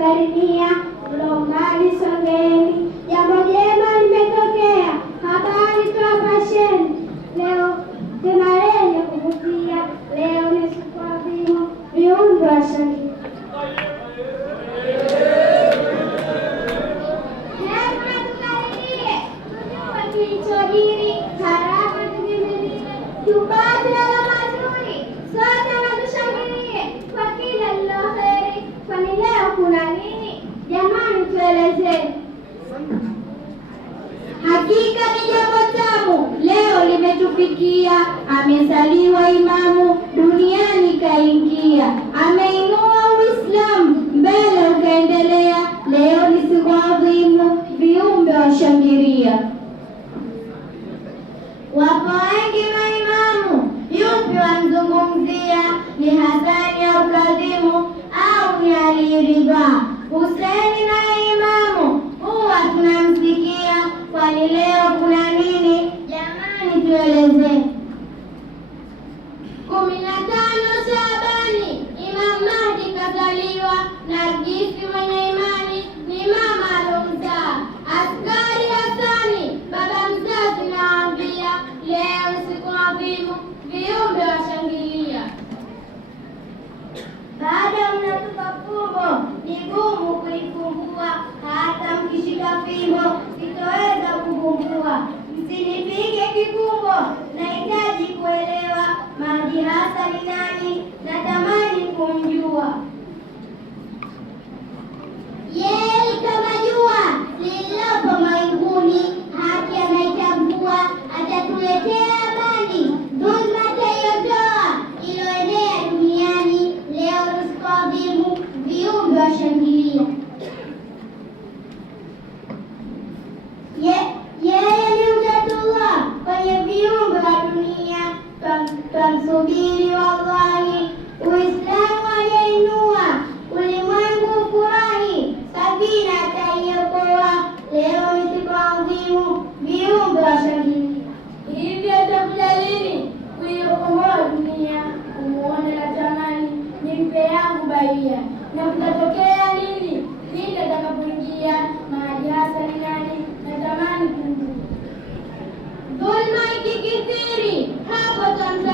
kusalimia, mlongani songeni, jambo jema limetokea, habari tuwapasheni. Leo tena lenye kuvutia, leo ni siku adhimu, viumbe washangilia. Kilichojiri haraka tukimbilie, tupate yale mazuri, sote na tushangilie kwa kila lilo heri. Kwani leo kuna nini? Jamani, tuelezeni. Hakika ni jambo tamu leo limetufikia, amezaliwa Imamu, duniani kaingia, ameinua Uislamu mbele ukaendelea. Leo ni siku adhimu, viumbe washangilia. Wapo wengi maimamu, yupi wamzungumzia? Ni Hasani au Kadhimu au ni Ali Ridha? Huseni na imamu huwa tunamsikia, kwani leo kuna nini? Jamani, tuelezeni. 15 Shabani Imam Mahdi kazaliwa, Nargisi mwenye imani ni mama alomzaa, Askari Hasani baba mzazi. Naambia leo siku adhimu, viumbe washangilia. Baada mnatupa fumbo, ni gumu kuifungua, hata mkishika fimbo sitoweza kuvumbua. Msinipige kikumbo, nahitaji kuelewa, Mahdi Hassan ni nani? Natamani kumjua. Yeye kama jua lililopo mawinguni, haki anaichagua, atatuletea amani, dhulma ataiondoa iliyoenea duniani. Leo ni siku adhimu, viumbe washangilia. Yeye ni Hujjatullah kwenye viumbe wa dunia, twamsubiri wallahi. Uislamu aliyeinua, ulimwengu ufurahi, Sabina ataiokoa. Leo ni siku adhimu, viumbe washangilia. Hivi atakuja lini kuiokoa dunia? Umuone na tamani, nimpe yangu baia, na kutatokea lini? Lini atakapoingia? Mahdi Hassan ni nani? Natamani kumjua. Dhulma ikikithiri, hapo tamza